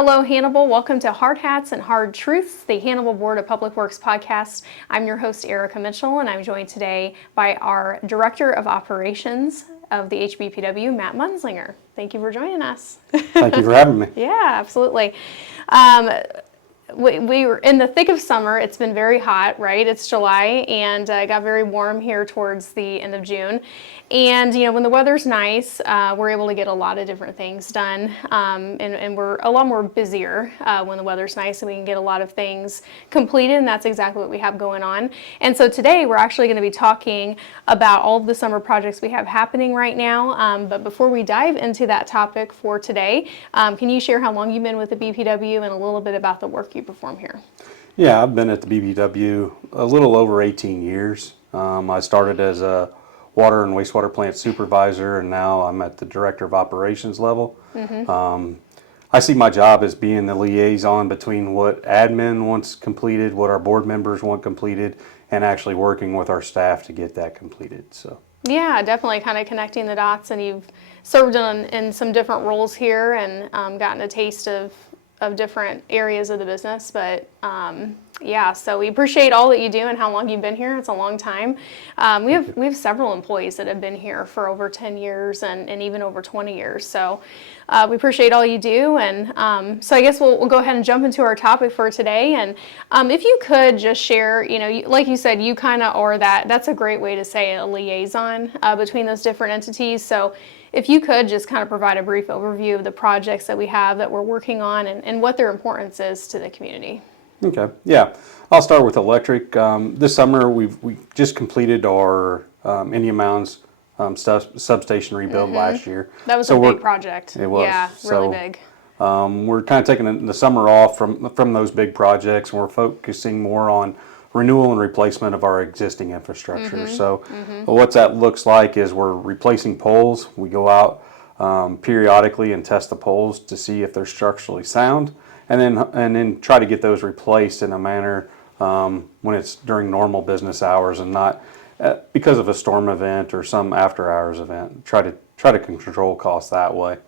Hello, Hannibal. Welcome to Hard Hats and Hard Truths, the Hannibal Board of Public Works podcast. I'm your host, Erica Mitchell, and I'm joined today by our Director of Operations of the HBPW, Matt Munzlinger. Thank you for joining us. Thank you for having me. Yeah, absolutely. We were in the thick of summer. It's been very hot, right? It's July, and it got very warm here towards the end of June. And, you know, when the weather's nice, we're able to get a lot of different things done. And we're a lot more busier when the weather's nice, and we can get a lot of things completed, and that's exactly what we have going on. And so today we're actually going to be talking about all of the summer projects we have happening right now. But before we dive into that topic for today, can you share how long you've been with the BPW and a little bit about the work you perform here? Yeah, I've been at the BPW a little over 18 years. I started as a water and wastewater plant supervisor, and now I'm at the Director of Operations level. I see my job as being the liaison between what admin wants completed, what our board members want completed, and actually working with our staff to get that completed. So. Yeah, definitely kind of connecting the dots, and you've served in some different roles here and gotten a taste of different areas of the business, but yeah, so we appreciate all that you do and how long you've been here. It's a long time. We have several employees that have been here for over 10 years and even over 20 years, so we appreciate all you do. And so I guess we'll go ahead and jump into our topic for today. And if you could just share, you know, like you said, you kind of are that's a great way to say it, a liaison between those different entities. So if you could just kind of provide a brief overview of the projects that we have that we're working on and what their importance is to the community. Okay, yeah. I'll start with electric. This summer we just completed our Indian Mounds substation rebuild last year. That was a big project. It was. Yeah, really big. We're kind of taking the summer off from those big projects, and we're focusing more on renewal and replacement of our existing infrastructure. So what that looks like is we're replacing poles. We go out periodically and test the poles to see if they're structurally sound, and then try to get those replaced in a manner when it's during normal business hours and not because of a storm event or some after hours event. Try to control costs that way.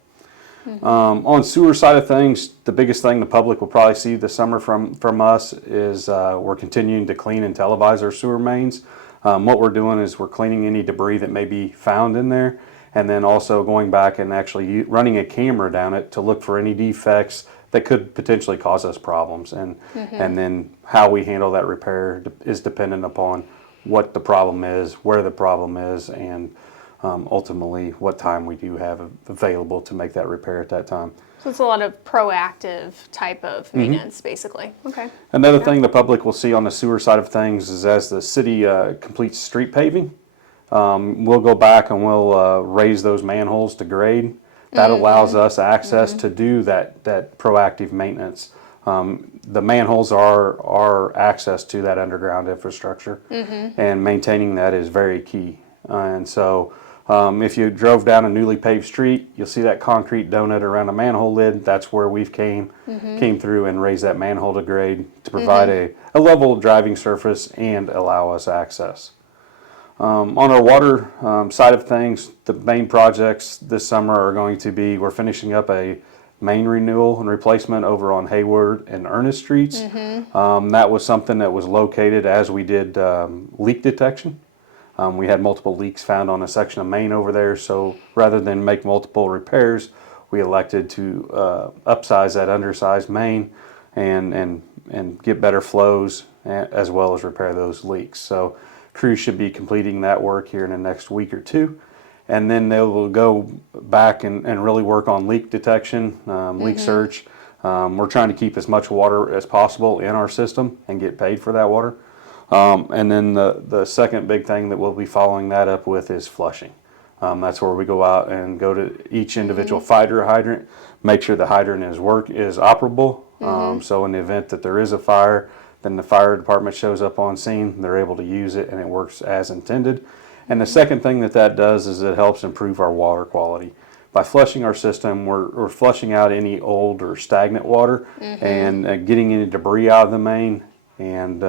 On sewer side of things, the biggest thing the public will probably see this summer from us is we're continuing to clean and televise our sewer mains. What we're doing is we're cleaning any debris that may be found in there, and then also going back and actually running a camera down it to look for any defects that could potentially cause us problems. And then how we handle that repair is dependent upon what the problem is, where the problem is, and ultimately what time we do have available to make that repair at that time. So it's a lot of proactive type of maintenance, basically. Okay. Another thing the public will see on the sewer side of things is as the city completes street paving, we'll go back and we'll raise those manholes to grade. That allows us access to do that proactive maintenance. The manholes are access to that underground infrastructure, and maintaining that is very key. And so if you drove down a newly paved street, you'll see that concrete donut around a manhole lid. That's where we've came through and raised that manhole to grade to provide a level driving surface and allow us access. On our water side of things, the main projects this summer are going to be, we're finishing up a main renewal and replacement over on Hayward and Ernest Streets. That was something that was located as we did leak detection. We had multiple leaks found on a section of main over there, so rather than make multiple repairs, we elected to upsize that undersized main and get better flows as well as repair those leaks. So crews should be completing that work here in the next week or two, and then they will go back and really work on leak detection, leak search. We're trying to keep as much water as possible in our system and get paid for that water. And then the second big thing that we'll be following that up with is flushing. That's where we go out and go to each individual fighter hydrant, make sure the hydrant is operable. So in the event that there is a fire, then the fire department shows up on scene, they're able to use it, and it works as intended. And the second thing that does is it helps improve our water quality. By flushing our system, we're flushing out any old or stagnant water and getting any debris out of the main, and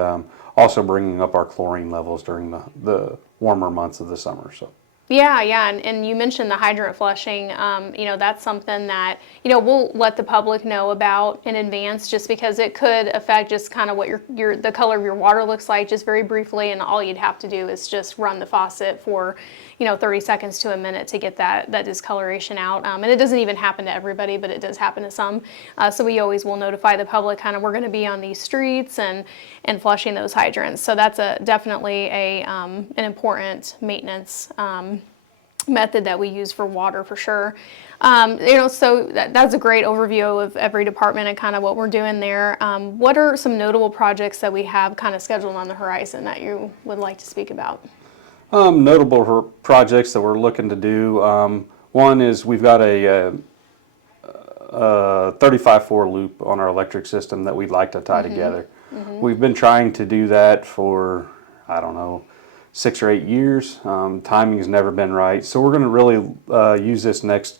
also bringing up our chlorine levels during the warmer months of the summer. So. Yeah, and you mentioned the hydrant flushing. That's something that, we'll let the public know about in advance, just because it could affect just kind of what the color of your water looks like, just very briefly, and all you'd have to do is just run the faucet for, 30 seconds to a minute to get that discoloration out. And it doesn't even happen to everybody, but it does happen to some. So we always will notify the public kind of we're going to be on these streets and flushing those hydrants. So that's definitely an important maintenance method that we use for water for sure. So that's a great overview of every department and kind of what we're doing there. What are some notable projects that we have kind of scheduled on the horizon that you would like to speak about? Notable projects that we're looking to do. One is we've got a 35-4 loop on our electric system that we'd like to tie together. We've been trying to do that for, I don't know, 6 or 8 years. Timing has never been right. So we're going to really use this next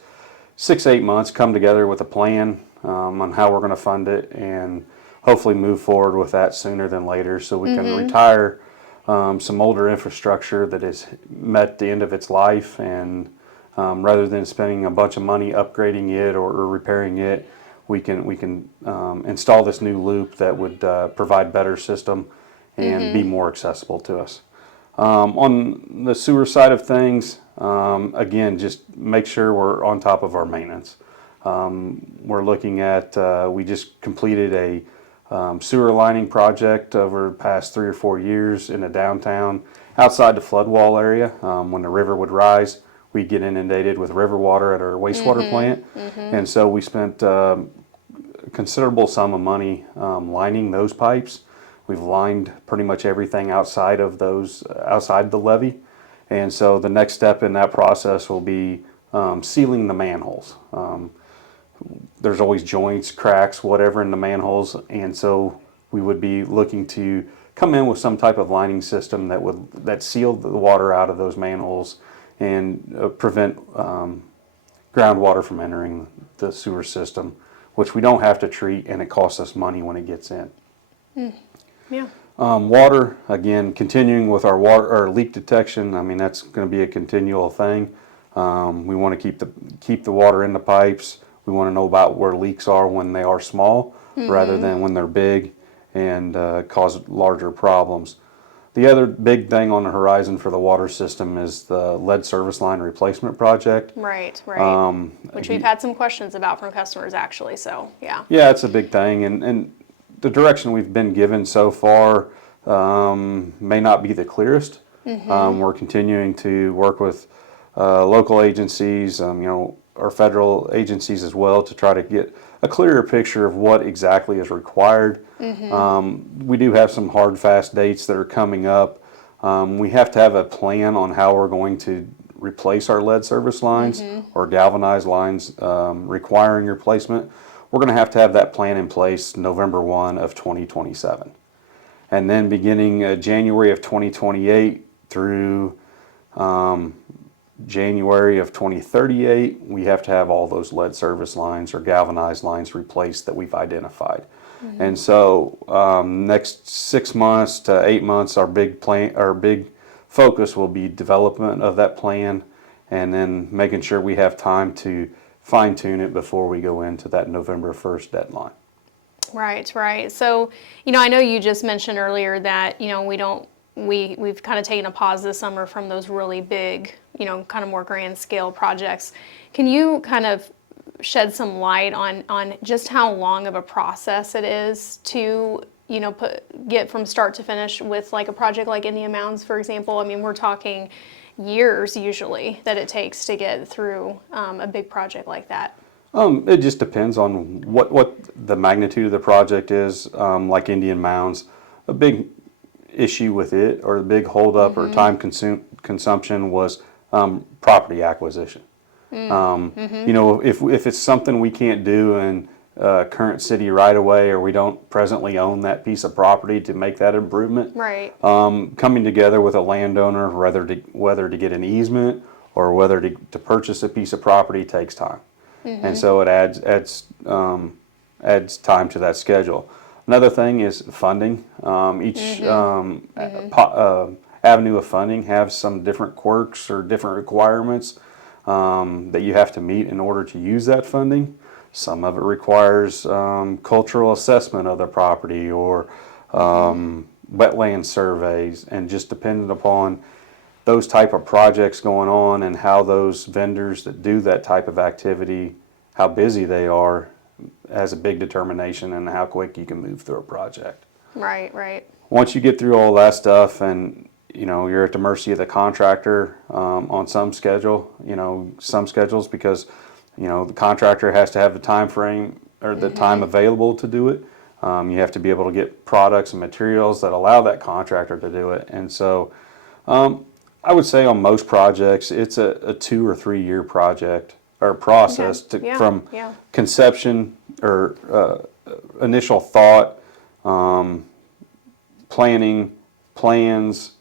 6 to 8 months, come together with a plan on how we're going to fund it, and hopefully move forward with that sooner than later so we can retire some older infrastructure that has met the end of its life, and rather than spending a bunch of money upgrading it or repairing it, we can install this new loop that would provide better system and be more accessible to us. On the sewer side of things, again, just make sure we're on top of our maintenance. We're looking at, we just completed a sewer lining project over the past 3 or 4 years in the downtown, outside the flood wall area. When the river would rise, we'd get inundated with river water at our wastewater plant. And so we spent a considerable sum of money lining those pipes. We've lined pretty much everything outside of those, outside the levee. And so the next step in that process will be sealing the manholes. There's always joints, cracks, whatever in the manholes, and so we would be looking to come in with some type of lining system that sealed the water out of those manholes and prevent groundwater from entering the sewer system, which we don't have to treat, and it costs us money when it gets in. Yeah. Water, again, continuing with our leak detection. I mean, that's going to be a continual thing. We want to keep the water in the pipes. We want to know about where leaks are when they are small, rather than when they're big and cause larger problems. The other big thing on the horizon for the water system is the lead service line replacement project. Right. Which we've had some questions about from customers, actually. So yeah. Yeah, it's a big thing, and the direction we've been given so far may not be the clearest. We're continuing to work with local agencies, our federal agencies as well, to try to get a clearer picture of what exactly is required. We do have some hard, fast dates that are coming up. We have to have a plan on how we're going to replace our lead service lines or galvanized lines requiring replacement. We're going to have that plan in place November 1 of 2027. And then beginning January of 2028 through January of 2038, we have to have all those lead service lines or galvanized lines replaced that we've identified. And so next 6 months to 8 months, our big focus will be development of that plan, and then making sure we have time to fine tune it before we go into that November 1st deadline. Right. So, I know you just mentioned earlier that, we've kind of taken a pause this summer from those really big, kind of more grand scale projects. Can you kind of shed some light on just how long of a process it is to, get from start to finish with like a project like Indian Mounds, for example? I mean, we're talking years usually that it takes to get through a big project like that. It just depends on what the magnitude of the project is. Like Indian Mounds, a big issue with it, or the big holdup or time consumption was property acquisition. If it's something we can't do in current city right away, or we don't presently own that piece of property to make that improvement, right? Coming together with a landowner, whether to get an easement or whether to purchase a piece of property, takes time. And so it adds time to that schedule. Another thing is funding. Each avenue of funding have some different quirks or different requirements that you have to meet in order to use that funding. Some of it requires cultural assessment of the property or wetland surveys, and just dependent upon those type of projects going on and how those vendors that do that type of activity, how busy they are, has a big determination in how quick you can move through a project. Right, right. Once you get through all that stuff, and you're at the mercy of the contractor on some schedules, because the contractor has to have the time frame or the time available to do it. You have to be able to get products and materials that allow that contractor to do it. And so I would say on most projects, it's a 2 or 3 year project or process from conception or initial thought, planning, plans,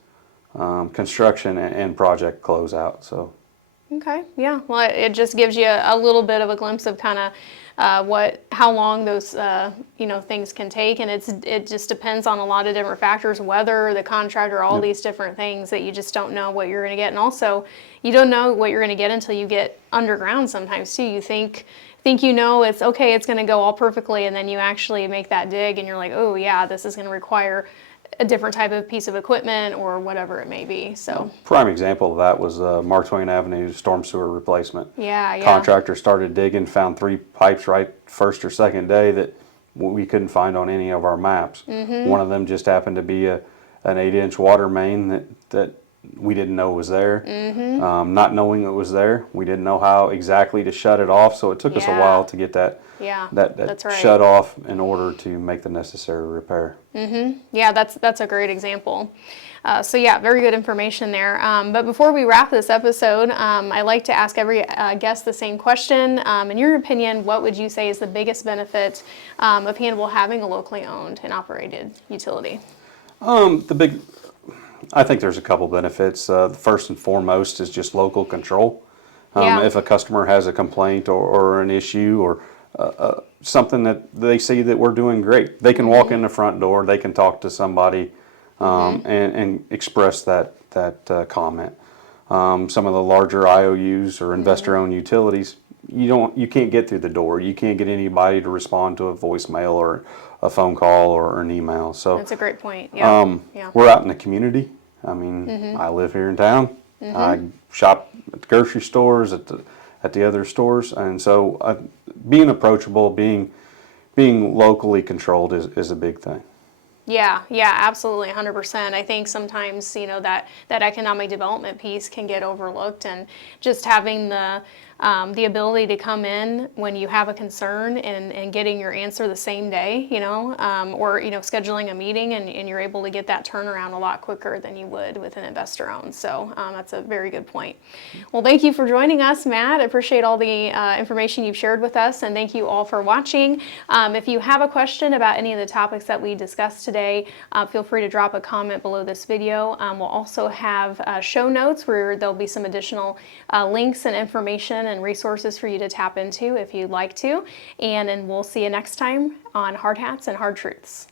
construction, and project closeout. So. Okay, yeah. Well, it just gives you a little bit of a glimpse of kind of how long those things can take, and it just depends on a lot of different factors, weather, the contractor, all these different things that you just don't know what you're going to get, and also you don't know what you're going to get until you get underground. Sometimes too, you think it's okay, it's going to go all perfectly, and then you actually make that dig, and you're like, oh yeah, this is going to require a different type of piece of equipment or whatever it may be. So prime example of that was Mark Twain Avenue storm sewer replacement. Yeah. Contractor started digging, found 3 pipes right first or second day that we couldn't find on any of our maps. One of them just happened to be an 8-inch water main that we didn't know was there. Not knowing it was there, we didn't know how exactly to shut it off, so it took us a while to get that that's right. shut off in order to make the necessary repair. Yeah, that's a great example. So yeah, very good information there. But before we wrap this episode, I like to ask every guest the same question. In your opinion, what would you say is the biggest benefit of Hannibal having a locally owned and operated utility? I think there's a couple benefits. First and foremost is just local control. If a customer has a complaint or an issue or something that they see that we're doing great, they can walk in the front door, they can talk to somebody and express that comment. Some of the larger IOUs or investor-owned utilities, you can't get through the door. You can't get anybody to respond to a voicemail or a phone call or an email. So that's a great point. Yeah. We're out in the community. I mean, I live here in town. I shop at the grocery stores, at the other stores, and so being approachable, being locally controlled is a big thing. Yeah, absolutely, 100%. I think sometimes that economic development piece can get overlooked, and just having the ability to come in when you have a concern and getting your answer the same day, or scheduling a meeting and you're able to get that turnaround a lot quicker than you would with an investor-owned. So that's a very good point. Well, thank you for joining us, Matt. I appreciate all the information you've shared with us, and thank you all for watching. If you have a question about any of the topics that we discussed today, feel free to drop a comment below this video. We'll also have show notes where there'll be some additional links and information and resources for you to tap into if you'd like to. And then we'll see you next time on Hard Hats and Hard Truths.